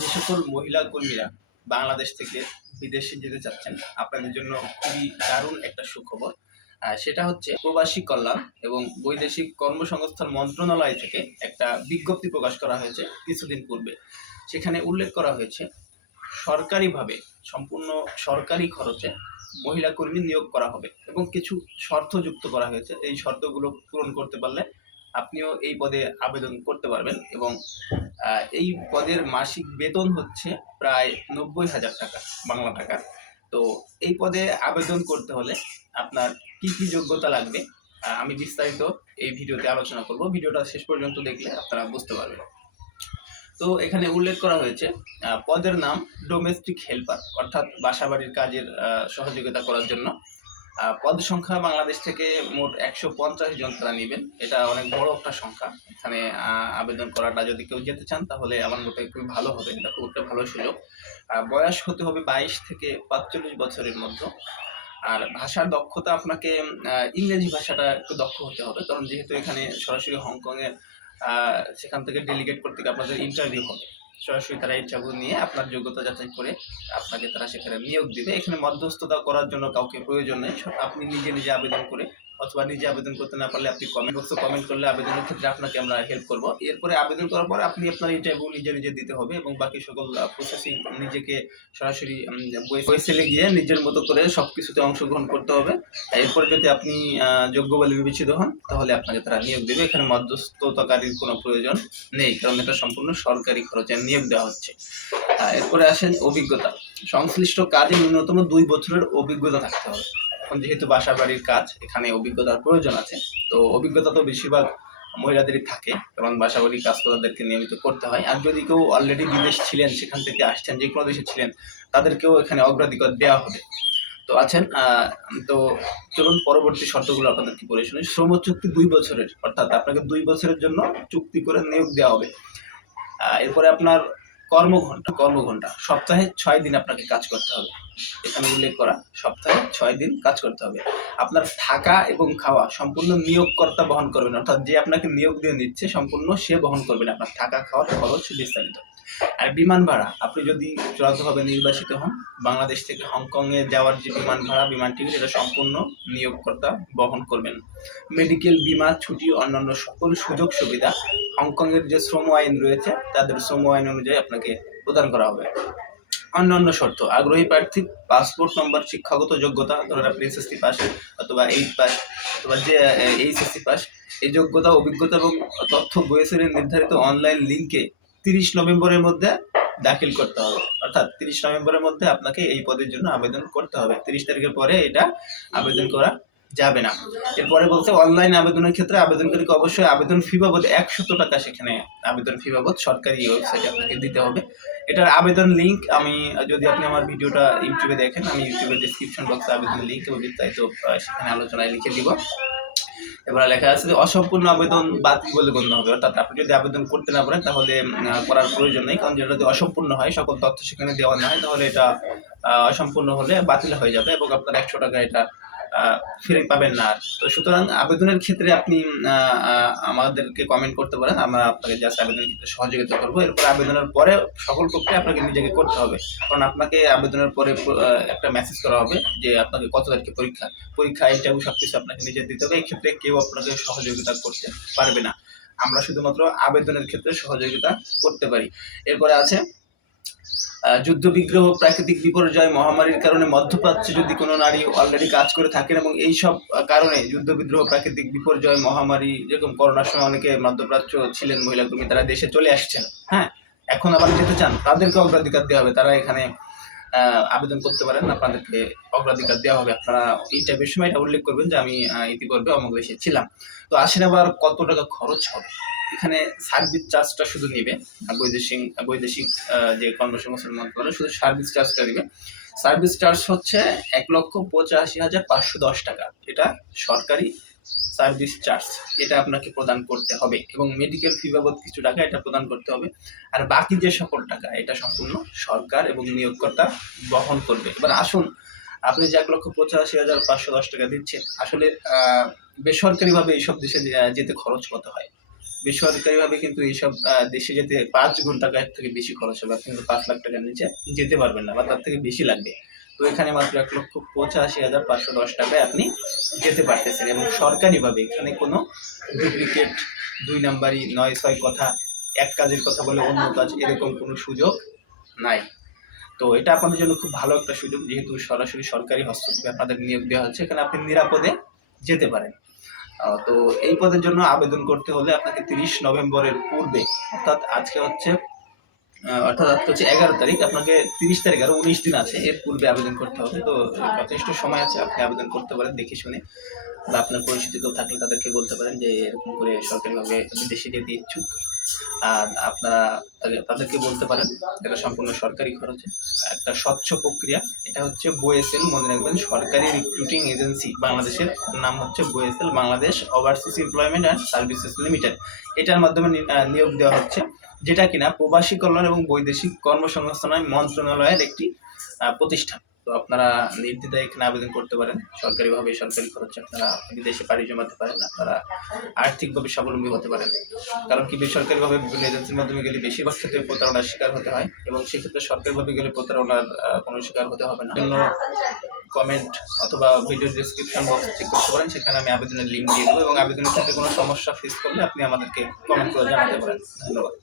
যে সকল মহিলা কর্মীরা বাংলাদেশ থেকে বিদেশে যেতে চাচ্ছেন, আপনাদের জন্য খুবই দারুণ একটা সুখবর। সেটা হচ্ছে প্রবাসী কল্যাণ এবং বৈদেশিক কর্মসংস্থান মন্ত্রণালয় থেকে একটা বিজ্ঞপ্তি প্রকাশ করা হয়েছে কিছুদিন পূর্বে। সেখানে উল্লেখ করা হয়েছে, সরকারিভাবে, সম্পূর্ণ সরকারি খরচে মহিলা কর্মী নিয়োগ করা হবে এবং কিছু শর্ত যুক্ত করা হয়েছে। এই শর্তগুলো পূরণ করতে পারলে আপনিও এই পদে আবেদন করতে পারবেন এবং এই পদের মাসিক বেতন হচ্ছে প্রায় নব্বই হাজার টাকা, বাংলা টাকা। তো এই পদে আবেদন করতে হলে আপনার কি কি যোগ্যতা লাগবে? আমি বিস্তারিত এই ভিডিওতে আলোচনা করব। ভিডিওটা শেষ পর্যন্ত দেখলে আপনারা বুঝতে পারবেন। তো এখানে উল্লেখ করা হয়েছে পদের নাম ডোমেস্টিক হেল্পার অর্থাৎ বাসাবাড়ির কাজের সহযোগিতা করার জন্য। পদ সংখ্যা বাংলাদেশ থেকে মোট একশো পঞ্চাশ জন তারা নেবেন। এটা অনেক বড় একটা সংখ্যা। এখানে আবেদন করাটা যদি কেউ যেতে চান তাহলে আমার মতে খুবই ভালো হবে। এটা খুব একটা ভালো সুযোগ। বয়স হতে হবে বাইশ থেকে পাঁচচল্লিশ বছরের মধ্যে। আর ভাষার দক্ষতা আপনাকে ইংরেজি ভাষাটা একটু দক্ষ হতে হবে। কারণ যেহেতু এখানে সরাসরি হংকংয়ে আহ, সেখান থেকে ডেলিগেট করতে গিয়ে আপনাদের ইন্টারভিউ হবে। সরাসরি তারা ইচ্ছাগুলো নিয়ে আপনার যোগ্যতা যাচাই করে আপনাকে তারা সেখানে নিয়োগ দিবে। এখানে মধ্যস্থতা করার জন্য কাউকে প্রয়োজন নেই। আপনি নিজে নিজে আবেদন করে অথবা নিজে আবেদন করতে না পারলে আপনি কমেন্ট বক্সে কমেন্ট করলে আবেদনের ক্ষেত্রে আপনাকে আমরা হেল্প করব। এরপরে আবেদন করার পর আপনি আপনার ইন্টারভিউ নিজে নিজে দিতে হবে এবং বাকি সকল প্রসেসিং নিজেকে সরাসরি ওয়েসেলে গিয়ে নিজের মতো করে সব কিছুতে অংশগ্রহণ করতে হবে। এরপরে যদি আপনি যোগ্য বলে বিবেচিত হন, তাহলে আপনাকে তারা নিয়োগ দেবে। এখানে মধ্যস্থতাকারীর কোনো প্রয়োজন নেই, কারণ এটা সম্পূর্ণ সরকারি খরচে নিয়োগ দেওয়া হচ্ছে। এরপরে আসেন অভিজ্ঞতা। সংশ্লিষ্ট কাজে ন্যূনতম দুই বছরের অভিজ্ঞতা থাকতে হবে। এখন যেহেতু বাসা বাড়ির কাজ, এখানে অভিজ্ঞতার প্রয়োজন আছে। তো অভিজ্ঞতা তো বেশিরভাগ মহিলাদেরই থাকে, কারণ বাসা বাড়ির কাজ তো তাদেরকে নিয়মিত করতে হয়। আর যদি কেউ অলরেডি বিদেশ ছিলেন, সেখান থেকে আসছেন, যে কোনো দেশে ছিলেন, তাদেরকেও এখানে অগ্রাধিকার দেওয়া হবে। তো আছেন তো চলুন পরবর্তী শর্তগুলো আপনাদেরকে বলে শুনি। শ্রম চুক্তি দুই বছরের, অর্থাৎ আপনাকে দুই বছরের জন্য চুক্তি করে নিয়োগ দেওয়া হবে। এরপরে আপনার কর্মঘন্টা কর্মঘন্টা সপ্তাহে ছয় দিন আপনাকে কাজ করতে হবে। এখানে উল্লেখ করা, সপ্তাহে ছয় দিন কাজ করতে হবে। আপনার থাকা এবং খাওয়া সম্পূর্ণ নিয়োগকর্তা বহন করবেন। অর্থাৎ যে আপনাকে নিয়োগ দিয়ে নিচ্ছে, সম্পূর্ণ সে বহন করবেন। আপনার থাকা, খাওয়ার খরচ বিস্তারিত। আর বিমান ভাড়া, আপনি যদি চূড়ান্তভাবে নির্বাচিত হন, বাংলাদেশ থেকে হংকংয়ে যাওয়ার যে বিমান ভাড়া, বিমান টিকিট, এটা সম্পূর্ণ নিয়োগকর্তা বহন করবেন। মেডিকেল বিমা, ছুটি অন্যান্য সকল সুযোগ সুবিধা হংকংয়ের যে শ্রম আইন রয়েছে, তাদের শ্রম আইন অনুযায়ী আপনাকে প্রদান করা হবে। অন্যান্য শর্ত, আগ্রহী প্রার্থী, পাসপোর্ট নম্বর, শিক্ষাগত যোগ্যতা, ধরেন আপনি এসএসসি পাস অথবা এইট পাস অথবা যে এইচএসসি পাস, এই যোগ্যতা, অভিজ্ঞতা এবং তথ্য বইয়ের নির্ধারিত অনলাইন লিঙ্কে তিরিশ নভেম্বরের মধ্যে দাখিল করতে হবে। অর্থাৎ তিরিশ নভেম্বরের মধ্যে আপনাকে এই পদের জন্য আবেদন করতে হবে। তিরিশ তারিখের পরে এটা আবেদন করা যাবে না। এরপরে বলছে, অনলাইন আবেদনের ক্ষেত্রে আবেদনকারীকে অবশ্যই আবেদন ফি বাবদ একশত টাকা সেখানে আবেদন ফি বাবদ সরকারি ওয়েবসাইটে আপনাকে দিতে হবে। এটার আবেদন লিংক আমি, যদি আপনি আমার ভিডিওটা ইউটিউবে দেখেন, আমি ইউটিউবের ডিসক্রিপশন বক্সে আবেদন লিঙ্ক এবং বিস্তারিত সেখানে আলোচনায় লিখে দিব। এবার লেখা আছে যে অসম্পূর্ণ আবেদন বাতিল বলে গণ্য হবে। অর্থাৎ আপনি যদি আবেদন করতে না পারেন, তাহলে করার প্রয়োজন নেই। কারণ যেটা যদি অসম্পূর্ণ হয়, সকল তথ্য সেখানে দেওয়া না হয়, তাহলে এটা অসম্পূর্ণ হলে বাতিল হয়ে যাবে এবং আপনার একশো টাকা এটা ফিরে পাবেন না তো সুতরাং আবেদনের ক্ষেত্রে আপনি আমাদেরকে কমেন্ট করতে পারেন। আমরা আপনাকে জাস্ট আবেদনের ক্ষেত্রে সহযোগিতা করব। এরপর আবেদনের পরে সকল প্রক্রিয়া আপনাকে নিজেকে করতে হবে। কারণ আপনাকে আবেদনের পরে একটা মেসেজ করা হবে যে আপনাকে কত তারিখে পরীক্ষা। পরীক্ষা ইন্টারভিউ সব কিছু আপনাকে নিজে দিতে হবে। এই ক্ষেত্রে কেউ আপনাকে সহযোগিতা করতে পারবে না। আমরা শুধুমাত্র আবেদনের ক্ষেত্রে সহযোগিতা করতে পারি। এরপরে আছে আহ, যুদ্ধ বিগ্রহ প্রাকৃতিক বিপর্যয় মহামারীর কারণে মধ্যপ্রাচ্যে যদি কোনো নারী অলরেডি কাজ করে থাকেন এবং এই সব কারণে যুদ্ধ বিগ্রহ প্রাকৃতিক বিপর্যয় মহামারী যেরকম করোনার সময় অনেকে মধ্যপ্রাচ্য ছিলেন মহিলা কর্মী তারা দেশে চলে আসছেন হ্যাঁ? এখন আবার যেতে চান তাদেরকে অগ্রাধিকার দেওয়া হবে তারা এখানে আবেদন করতে পারেন আপনাদেরকে অগ্রাধিকার দেওয়া হবে। আপনারা ইন্টারভিউর সময় এটা উল্লেখ করবেন যে আমি ইতিপূর্বে অমুক দেশে ছিলাম। তো আসেন আবার কত টাকা খরচ হবে? এখানে সার্ভিস চার্জটা শুধু নেবে। বৈদেশিক বৈদেশিক যে কর্মসংস্থান মন্ত্রণালয় শুধু সার্ভিস চার্জটা নেবে। সার্ভিস চার্জ হচ্ছে এক লক্ষ পঁচাশি হাজার পাঁচশো দশ টাকা। এটা সরকারি সার্ভিস চার্জ এটা আপনাকে প্রদান করতে হবে। এবং মেডিকেল ফি বাবদ কিছু টাকা এটা প্রদান করতে হবে। আর বাকি যে সকল টাকা, এটা সম্পূর্ণ সরকার এবং নিয়োগকর্তা বহন করবে। এবার আসুন, আপনি যে এক লক্ষ পঁচাশি হাজার পাঁচশো দশ টাকা দিচ্ছেন, আসলে বেসরকারিভাবে এইসব দেশে যেতে খরচ কত হয়? বেসরকারিভাবে কিন্তু এইসব দেশে যেতে পাঁচ গুণ টাকার থেকে বেশি খরচ হবে। আপনি কিন্তু পাঁচ লাখ টাকার নিচে যেতে পারবেন না বা তার থেকে বেশি লাগবে। তো এখানে মাত্র এক লক্ষ পঁচাশি হাজার পাঁচশো দশ টাকায় আপনি যেতে পারতেছেন এবং সরকারিভাবে এখানে কোনো ডুপ্লিকেট দুই নাম্বারই নয় ছয় কথা, এক কাজের কথা বলে অন্য কাজ এরকম কোনো সুযোগ নাই। তো এটা আপনাদের জন্য খুব ভালো একটা সুযোগ, যেহেতু সরাসরি সরকারি হস্তক্ষেপে আপনাদের নিয়োগ দেওয়া হচ্ছে। এখানে আপনি নিরাপদে যেতে পারেন। তো এই পদের জন্য আবেদন করতে হলে আপনাকে তিরিশ নভেম্বরের পূর্বে, অর্থাৎ আজকে হচ্ছে অর্থাৎ আজকে হচ্ছে এগারো তারিখ, আপনাকে তিরিশ তারিখ আরও উনিশ দিন আছে, এর পূর্বে আবেদন করতে হবে। তো যথেষ্ট সময় আছে, আপনি আবেদন করতে পারেন, দেখে শুনে বা আপনার পরিচিত কেউ থাকলে তাদেরকে বলতে পারেন যে এরকম করে সরকারিভাবে বিদেশে যেতে ইচ্ছুক। আপনারা তাদের- তাদেরকে বলতে পারেন, এটা সম্পূর্ণ সরকারি খরচে। একটা স্বচ্ছ প্রক্রিয়া, এটা হচ্ছে বোয়েসেল মনে রাখবেন, সরকারি রিক্রুটিং এজেন্সি বাংলাদেশের নাম হচ্ছে BOESL Bangladesh overseas employment and services limited এটার মাধ্যমে নিয়োগ দেওয়া হচ্ছে, যেটা কিনা প্রবাসী কল্যাণ এবং বৈদেশিক কর্মসংস্থান মন্ত্রণালয়ের একটি প্রতিষ্ঠান। তো আপনারা নির্দ্বিধায় এখানে আবেদন করতে পারেন। সরকারিভাবে সরকারি খরচে আপনারা বিদেশে পাড়ি জমাতে পারেন আপনারা আর্থিকভাবে স্বাবলম্বী হতে পারেন। কারণ কি বেসরকারিভাবে বিভিন্ন এজেন্সির মাধ্যমে গেলে বেশিরভাগ ক্ষেত্রে প্রতারণার শিকার হতে হয় এবং সেক্ষেত্রে সরকারিভাবে গেলে প্রতারণার কোনো শিকার হতে হবে না। জন্য কমেন্ট অথবা ভিডিও ডিসক্রিপশন বক্স চেক করতে পারেন সেখানে আমি আবেদনের লিঙ্ক দিয়ে দেবো এবং আবেদনের ক্ষেত্রে কোনো সমস্যা ফেস করলে আপনি আমাদেরকে কমেন্ট করে জানাতে পারেন। ধন্যবাদ।